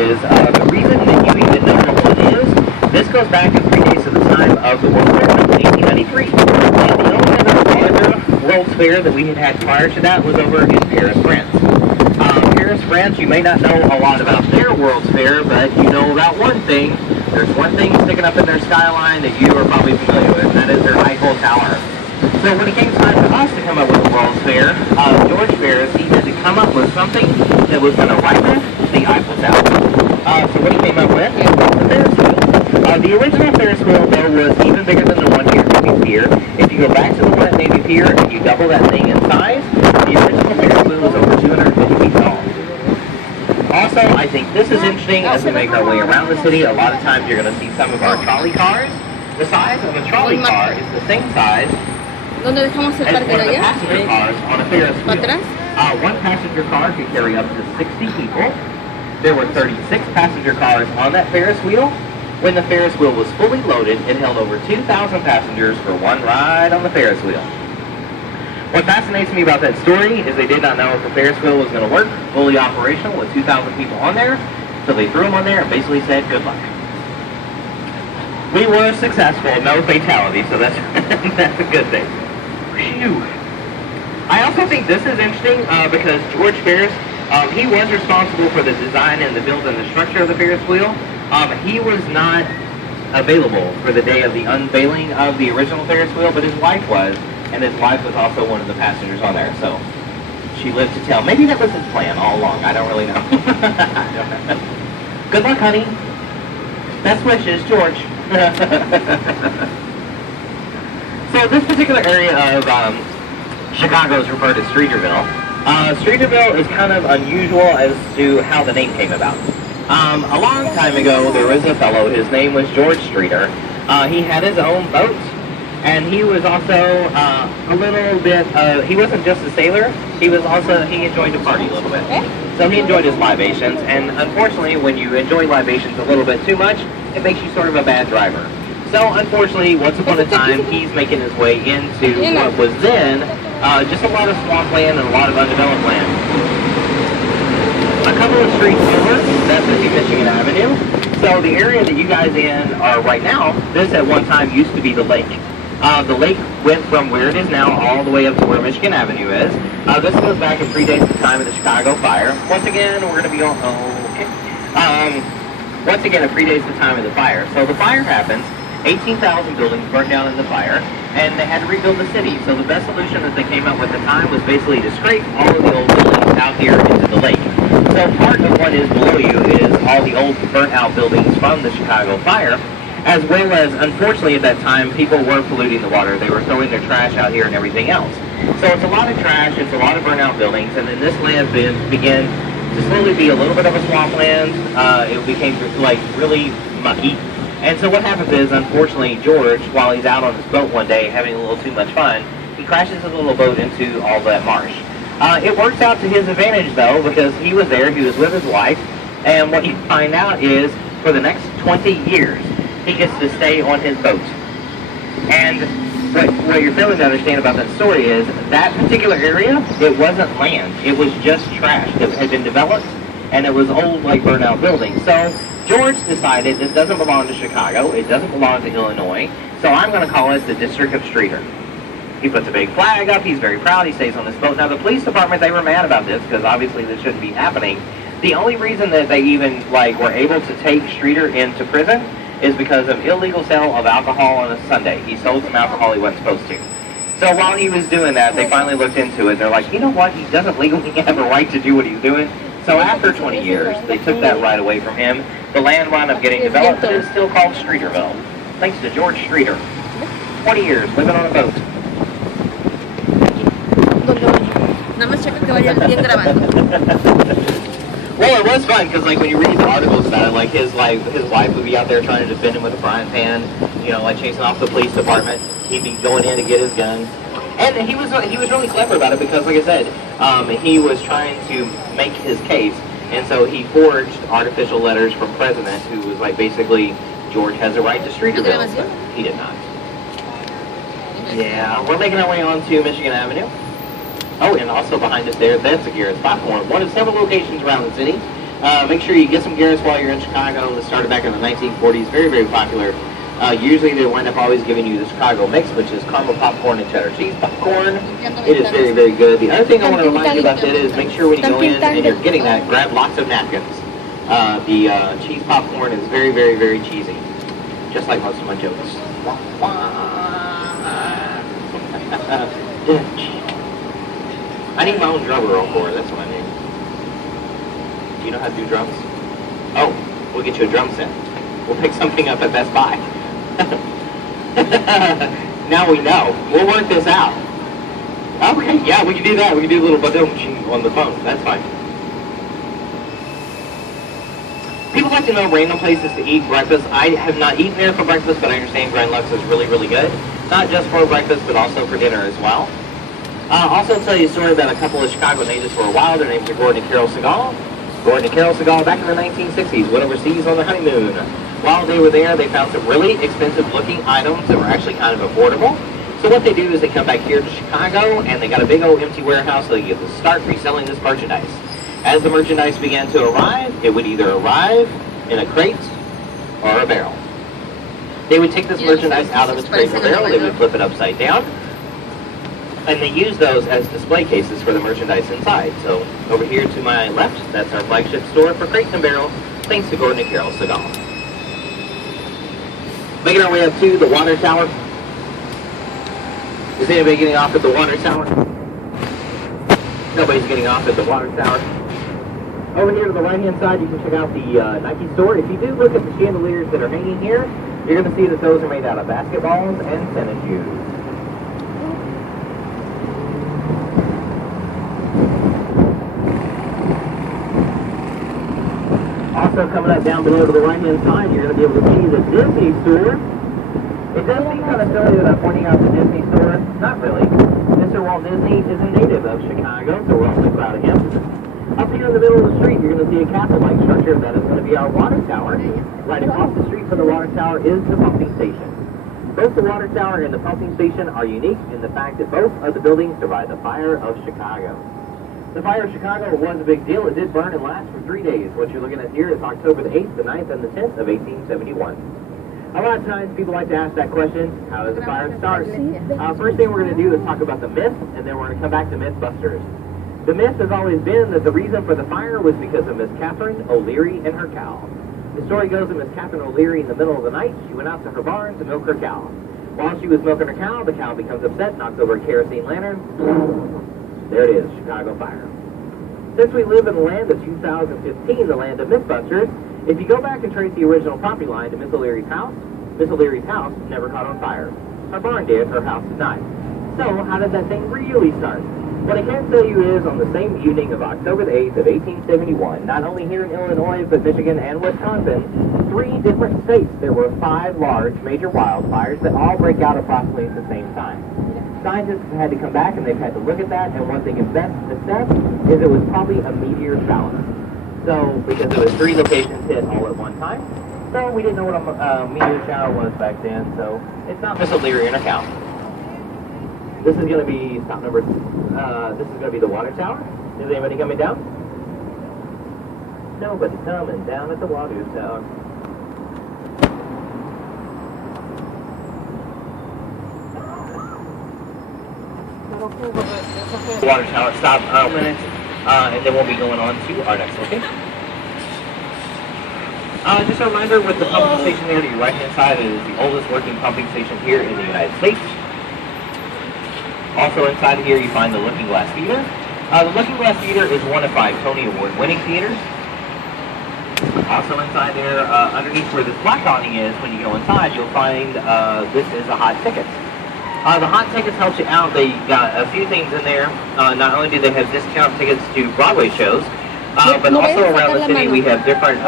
is the reason that you even know what one is, this goes back and predates to the time of the World's Fair in 1893. The only other larger World's Fair that we had had prior to that was over in Paris, France. Paris, France, you may not know a lot about their World's Fair, but you know about one thing. There's one thing sticking up in their skyline that you are probably familiar with, and that is their Eiffel Tower. So when it came time for us to come up with a World's Fair, George Ferris, he had to come up with something that was going to rival the Eiffel Tower. So what he came up with was the Ferris wheel. The original Ferris wheel, though, was even bigger than the one here at Navy Pier. If you go back to the one at Navy Pier and you double that thing in size, the original Ferris wheel was over 250 feet tall. Also, I think this is interesting as we make our way around the city. A lot of times you're going to see some of our trolley cars. The size of a trolley car is the same size as one of the passenger cars on a Ferris wheel. One passenger car could carry up to 60 people. There were 36 passenger cars on that Ferris wheel. When the Ferris wheel was fully loaded, it held over 2,000 passengers for one ride on the Ferris wheel. What fascinates me about that story is they did not know if the Ferris wheel was going to work fully operational with 2,000 people on there, so they threw them on there and basically said good luck. We were successful, no fatality, so that's that's a good thing. Phew. I also think this is interesting because George Ferris, he was responsible for the design and the build and the structure of the Ferris wheel. He was not available for the day of the unveiling of the original Ferris wheel, but his wife was, and his wife was also one of the passengers on there, so she lived to tell. Maybe that was his plan all along. I don't really know. Good luck, honey. Best wishes, George. So this particular area of Chicago is referred to Streeterville. Streeterville is kind of unusual as to how the name came about. A long time ago, there was a fellow, his name was George Streeter. He had his own boat, and he was also a little bit, he wasn't just a sailor, he enjoyed to party a little bit. So he enjoyed his libations, and unfortunately, when you enjoy libations a little bit too much, it makes you sort of a bad driver. So unfortunately, once upon a time, he's making his way into what was then just a lot of swampland and a lot of undeveloped land. A couple of streets over, that's going to be Michigan Avenue. So the area that you guys in are right now, this at one time used to be the lake. The lake went from where it is now all the way up to where Michigan Avenue is. This goes back and predates the time of the Chicago fire. Once again, we're going to be on, once again, it predates the time of the fire. So the fire happens, 18,000 buildings burned down in the fire, and they had to rebuild the city. So the best solution that they came up with at the time was basically to scrape all of the old buildings out here into the lake. So part of what is below you is all the old burnt out buildings from the Chicago fire, as well as, unfortunately at that time, people were polluting the water. They were throwing their trash out here and everything else. So it's a lot of trash, it's a lot of burnt out buildings, and then this land began to slowly be a little bit of a swampland. It became like really mucky. And so what happens is, unfortunately, George, while he's out on his boat one day having a little too much fun, he crashes his little boat into all that marsh. It works out to his advantage, though, because he was there, he was with his wife, and what you find out is, for the next 20 years, he gets to stay on his boat. And what you're failing to understand about that story is, that particular area, it wasn't land, it was just trash that had been developed, and it was old, like, burnt out buildings. So George decided this doesn't belong to Chicago, it doesn't belong to Illinois, so I'm going to call it the District of Streeter. He puts a big flag up, he's very proud, he stays on this boat. Now the police department, they were mad about this, because obviously this shouldn't be happening. The only reason that they even, were able to take Streeter into prison is because of illegal sale of alcohol on a Sunday. He sold some alcohol he wasn't supposed to. So while he was doing that, they finally looked into it. They're like, you know what, he doesn't legally have a right to do what he's doing. So after 20 years, they took that right away from him. The land wound up getting developed, and it's still called Streeterville, thanks to George Streeter. 20 years living on a boat. Well, it was fun because, when you read the articles about it, his wife would be out there trying to defend him with a frying pan, chasing off the police department. He'd be going in to get his gun, and he was really clever about it because, like I said, he was trying to make his case, and so he forged artificial letters from President, who was basically George has a right to Streeterville, but he did not. Yeah, we're making our way on to Michigan Avenue. Oh, and also behind us there, that's the Garrett's Popcorn, one of several locations around the city. Make sure you get some Garrett's while you're in Chicago. This started back in the 1940s. Very, very popular. Usually they wind up always giving you the Chicago mix, which is caramel popcorn and cheddar cheese popcorn. It is very, very good. The other thing I want to remind you about that is make sure when you go in and you're getting that, grab lots of napkins. The cheese popcorn is very, very, very cheesy. Just like most of my jokes. I need my own drum roll for that's what I need. Do you know how to do drums? Oh, we'll get you a drum set. We'll pick something up at Best Buy. Now we know. We'll work this out. Okay, yeah, we can do that. We can do a little badum on the phone. That's fine. People like to know random places to eat breakfast. I have not eaten there for breakfast, but I understand Grand Lux is really, really good. Not just for breakfast, but also for dinner as well. I'll also tell you a story about a couple of Chicago natives for a while. Their names are Gordon and Carol Segal. Gordon and Carol Segal, back in the 1960s, went overseas on their honeymoon. While they were there, they found some really expensive-looking items that were actually kind of affordable. So what they do is they come back here to Chicago, and they got a big old empty warehouse, so they get to start reselling this merchandise. As the merchandise began to arrive, it would either arrive in a crate or a barrel. They would take this merchandise out of its crate or barrel, they would flip it upside down, and they use those as display cases for the merchandise inside. So over here to my left, that's our flagship store for crates and barrels, thanks to Gordon and Carol Segal. Making our way up to the water tower. Is anybody getting off at the water tower? Nobody's getting off at the water tower. Over here to the right-hand side, you can check out the Nike store. If you do look at the chandeliers that are hanging here, you're going to see that those are made out of basketballs and tennis shoes. Also coming up down below to the right-hand side, you're going to be able to see the Disney store. It does seem kind of silly that I'm pointing out the Disney store. Not really. Mr. Walt Disney is a native of Chicago, so we're also proud of him. Up here in the middle of the street, you're going to see a castle-like structure. That is going to be our water tower. Right across the street from the water tower is the pumping station. Both the water tower and the pumping station are unique in the fact that both of the buildings survived the fire of Chicago. The fire of Chicago was a big deal. It did burn and last for 3 days. What you're looking at here is October the 8th, the 9th, and the 10th of 1871. A lot of times people like to ask that question, how does the fire start? First thing we're going to do is talk about the myth, and then we're going to come back to Mythbusters. The myth has always been that the reason for the fire was because of Miss Catherine O'Leary and her cow. The story goes that Miss Catherine O'Leary, in the middle of the night, she went out to her barn to milk her cow. While she was milking her cow, the cow becomes upset, knocks over a kerosene lantern. There it is, Chicago fire. Since we live in the land of 2015, the land of Mythbusters, if you go back and trace the original property line to Miss O'Leary's house never caught on fire. Her barn did, her house did not. So, how did that thing really start? What I can tell you is, on the same evening of October the 8th of 1871, not only here in Illinois, but Michigan and Wisconsin, 3 different states, there were 5 large major wildfires that all break out approximately at the same time. Scientists have had to come back and they've had to look at that, and one thing is best assessed is it was probably a meteor shower. So, because there was 3 locations hit all at one time, so we didn't know what a meteor shower was back then, so it's not Miss O'Leary and her cow. This is going to be stop number, this is going to be the water tower. Is anybody coming down? Nobody coming down at the water tower. Water tower, stop a minute, and then we'll be going on to our next location. Just a reminder, with the pumping station there to your right-hand side, it is the oldest working pumping station here in the United States. Also inside of here, you find the Looking Glass Theater. The Looking Glass Theater is one of 5 Tony Award-winning theaters. Also inside there, underneath where this black awning is, when you go inside, you'll find this is a hot ticket. The hot tickets helps you out. They got a few things in there. Not only do they have discount tickets to Broadway shows, but also around the city we have different